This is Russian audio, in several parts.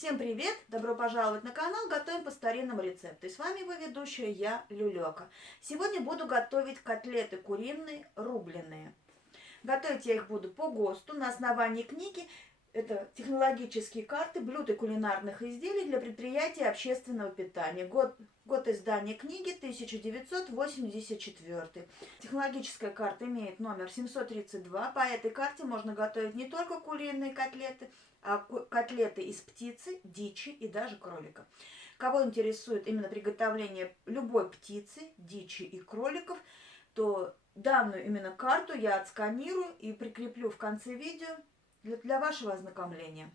Всем привет! Добро пожаловать на канал Готовим по старинному рецепту. И с вами его ведущая я, Люлёка. Сегодня буду готовить котлеты куриные рубленые. Готовить я их буду по ГОСТу на основании книги. Это технологические карты блюд и кулинарных изделий для предприятий общественного питания. Год издания книги 1984. Технологическая карта имеет номер 732. По этой карте можно готовить не только куриные котлеты, а котлеты из птицы, дичи и даже кролика. Кого интересует именно приготовление любой птицы, дичи и кроликов, то данную именно карту я отсканирую и прикреплю в конце видео для вашего ознакомления.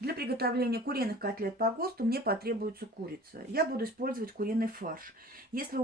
Для приготовления куриных котлет по ГОСТу мне потребуется курица. Я буду использовать куриный фарш. Если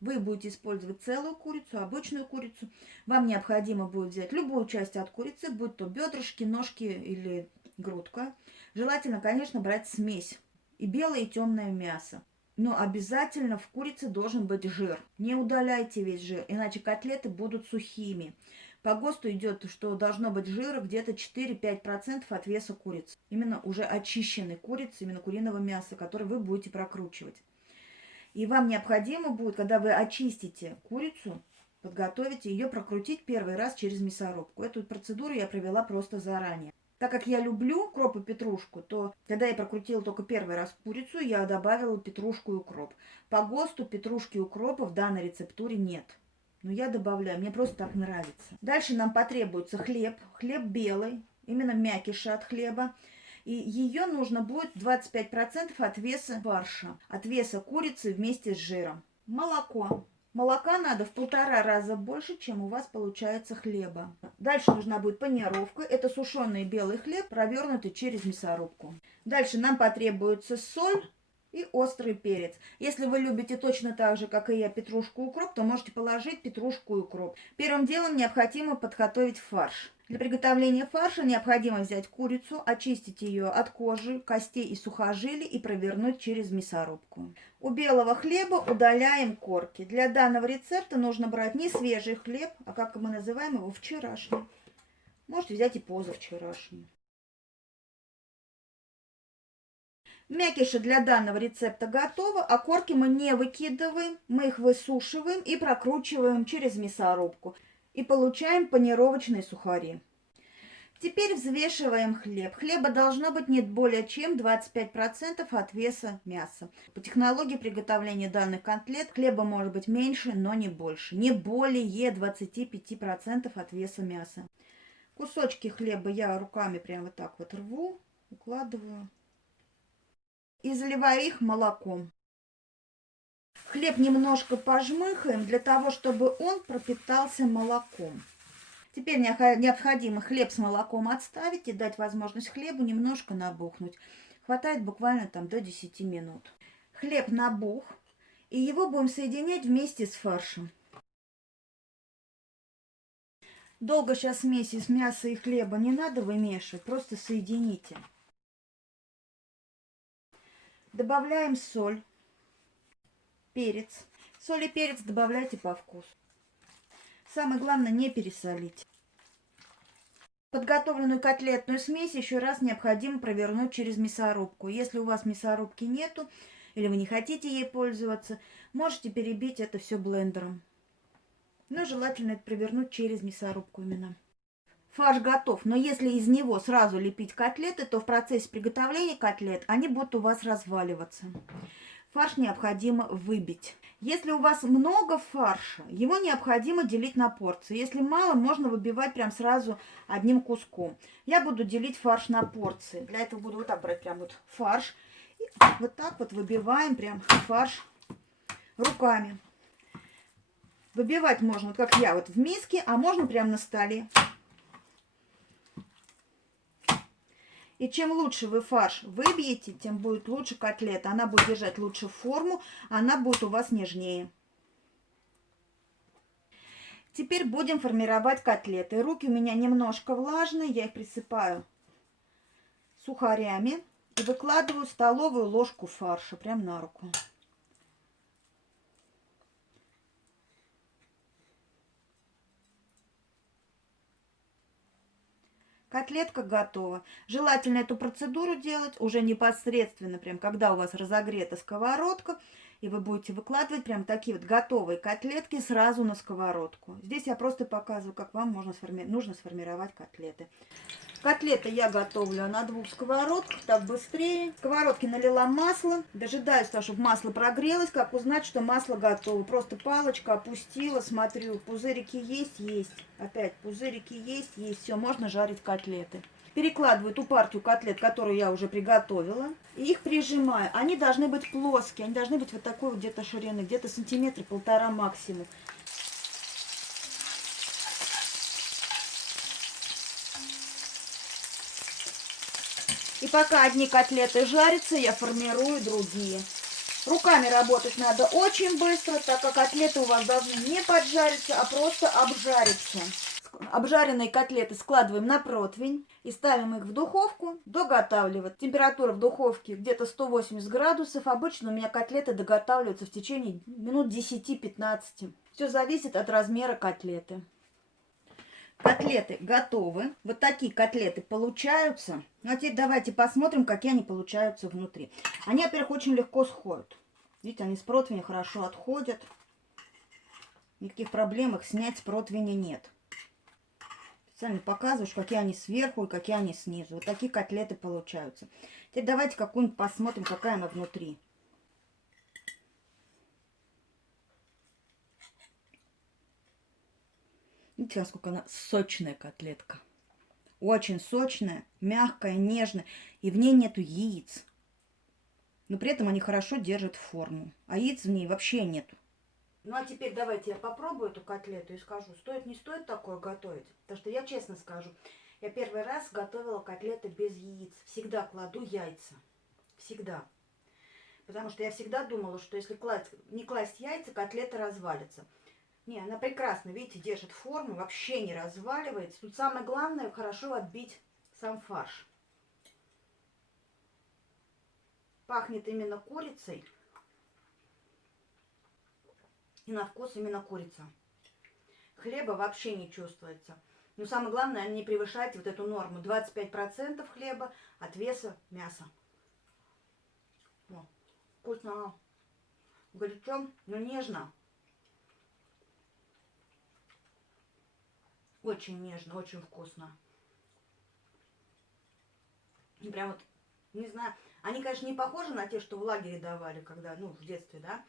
вы будете использовать целую курицу, обычную курицу, вам необходимо будет взять любую часть от курицы, будь то бедрышки, ножки или грудка. Желательно, конечно, брать смесь и белое, и темное мясо. Но обязательно в курице должен быть жир. Не удаляйте весь жир, иначе котлеты будут сухими. По ГОСТу идет, что должно быть жира где-то 4-5% от веса курицы. Именно уже очищенной курицы, именно куриного мяса, который вы будете прокручивать. И вам необходимо будет, когда вы очистите курицу, подготовите ее, прокрутить первый раз через мясорубку. Эту процедуру я провела просто заранее. Так как я люблю укроп и петрушку, то когда я прокрутила только первый раз курицу, я добавила петрушку и укроп. По ГОСТу петрушки и укропа в данной рецептуре нет. Но я добавляю, мне просто так нравится. Дальше нам потребуется хлеб белый, именно мякиш от хлеба. И ее нужно будет 25% от веса фарша, от веса курицы вместе с жиром. Молоко. Молока надо в 1,5 раза больше, чем у вас получается хлеба. Дальше нужна будет панировка. Это сушеный белый хлеб, провернутый через мясорубку. Дальше нам потребуется соль и острый перец. Если вы любите точно так же, как и я, петрушку и укроп, то можете положить петрушку и укроп. Первым делом необходимо подготовить фарш. Для приготовления фарша необходимо взять курицу, очистить ее от кожи, костей и сухожилий и провернуть через мясорубку. У белого хлеба удаляем корки. Для данного рецепта нужно брать не свежий хлеб, а как мы называем его, вчерашний. Можете взять и позавчерашний. Мякиши для данного рецепта готовы, а корки мы не выкидываем, мы их высушиваем и прокручиваем через мясорубку. И получаем панировочные сухари. Теперь взвешиваем хлеб. Хлеба должно быть не более чем 25% от веса мяса. По технологии приготовления данных котлет хлеба может быть меньше, но не больше. Не более 25% от веса мяса. Кусочки хлеба я руками прямо вот так вот рву, укладываю и заливаю их молоком. Хлеб немножко пожмыхаем для того, чтобы он пропитался молоком. Теперь необходимо хлеб с молоком отставить и дать возможность хлебу немножко набухнуть. Хватает буквально там до 10 минут. Хлеб набух, и его будем соединять вместе с фаршем. Долго сейчас смесь из мяса и хлеба не надо вымешивать, просто соедините. Добавляем соль, перец. Соль и перец добавляйте по вкусу. Самое главное, не пересолить. Подготовленную котлетную смесь еще раз необходимо провернуть через мясорубку. Если у вас мясорубки нету, или вы не хотите ей пользоваться, можете перебить это все блендером. Но желательно это провернуть через мясорубку именно. Фарш готов, но если из него сразу лепить котлеты, то в процессе приготовления котлет они будут у вас разваливаться. Фарш необходимо выбить. Если у вас много фарша, его необходимо делить на порции. Если мало, можно выбивать прям сразу одним куском. Я буду делить фарш на порции. Для этого буду вот так брать прям вот фарш. И вот так вот выбиваем прям фарш руками. Выбивать можно, вот как я, вот в миске, а можно прям на столе. И чем лучше вы фарш выбьете, тем будет лучше котлета. Она будет держать лучше форму, она будет у вас нежнее. Теперь будем формировать котлеты. Руки у меня немножко влажные, я их присыпаю сухарями и выкладываю столовую ложку фарша прямо на руку. Котлетка готова. Желательно эту процедуру делать уже непосредственно, прям когда у вас разогрета сковородка, и вы будете выкладывать прям такие вот готовые котлетки сразу на сковородку. Здесь я просто показываю, как вам нужно сформировать котлеты. Котлеты я готовлю на 2 сковородках, так быстрее. В сковородке налила масло, дожидаюсь, чтобы масло прогрелось. Как узнать, что масло готово? Просто палочка опустила, смотрю, пузырики есть, есть. Опять пузырики есть, есть. Все, можно жарить котлеты. Перекладываю ту партию котлет, которую я уже приготовила, и их прижимаю. Они должны быть плоские, они должны быть вот такой вот где-то ширины, где-то сантиметра 1,5 максимум. И пока одни котлеты жарятся, я формирую другие. Руками работать надо очень быстро, так как котлеты у вас должны не поджариться, а просто обжариться. Обжаренные котлеты складываем на противень и ставим их в духовку доготавливать. Температура в духовке где-то 180 градусов. Обычно у меня котлеты доготавливаются в течение минут 10-15. Все зависит от размера котлеты. Котлеты готовы. Вот такие котлеты получаются. Ну, а теперь давайте посмотрим, какие они получаются внутри. Они, во-первых, очень легко сходят. Видите, они с противня хорошо отходят. Никаких проблем их снять с противня нет. Специально показываю, какие они сверху и какие они снизу. Вот такие котлеты получаются. Теперь давайте какую-нибудь посмотрим, какая она внутри. Видите, насколько она сочная котлетка. Очень сочная, мягкая, нежная. И в ней нету яиц. Но при этом они хорошо держат форму. А яиц в ней вообще нету. Ну а теперь давайте я попробую эту котлету и скажу, стоит, не стоит такое готовить. Потому что я честно скажу, я первый раз готовила котлеты без яиц. Всегда кладу яйца. Всегда. Потому что я всегда думала, что если не класть яйца, котлета развалится. Не, она прекрасно, видите, держит форму, вообще не разваливается. Тут самое главное хорошо отбить сам фарш. Пахнет именно курицей. И на вкус именно курица. Хлеба вообще не чувствуется. Но самое главное, не превышайте вот эту норму. 25% хлеба от веса мяса. О, вкусно. Горячо, но нежно. Очень нежно, очень вкусно. И прям вот, не знаю, они, конечно, не похожи на те, что в лагере давали, когда, ну, в детстве, да.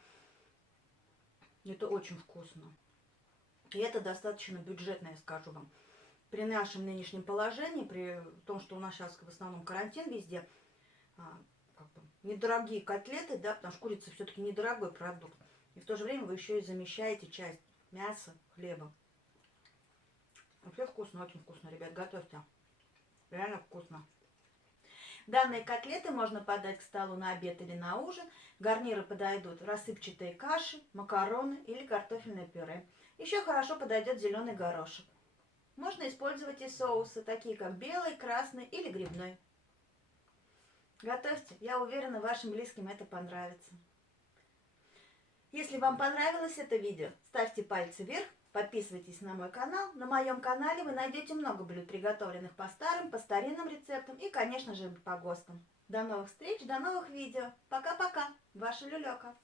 Это очень вкусно. И это достаточно бюджетно, я скажу вам. При нашем нынешнем положении, при том, что у нас сейчас в основном карантин везде, как бы, недорогие котлеты, да, потому что курица все-таки недорогой продукт. И в то же время вы еще и замещаете часть мяса, хлеба. Вообще вкусно, очень вкусно, ребят, готовьте. Реально вкусно. Данные котлеты можно подать к столу на обед или на ужин. Гарниры подойдут рассыпчатые каши, макароны или картофельное пюре. Еще хорошо подойдет зеленый горошек. Можно использовать и соусы, такие как белый, красный или грибной. Готовьте, я уверена, вашим близким это понравится. Если вам понравилось это видео, ставьте пальцы вверх, подписывайтесь на мой канал. На моем канале вы найдете много блюд, приготовленных по старым, по старинным рецептам и, конечно же, по ГОСТам. До новых встреч, до новых видео. Пока-пока. Ваша Люлёка.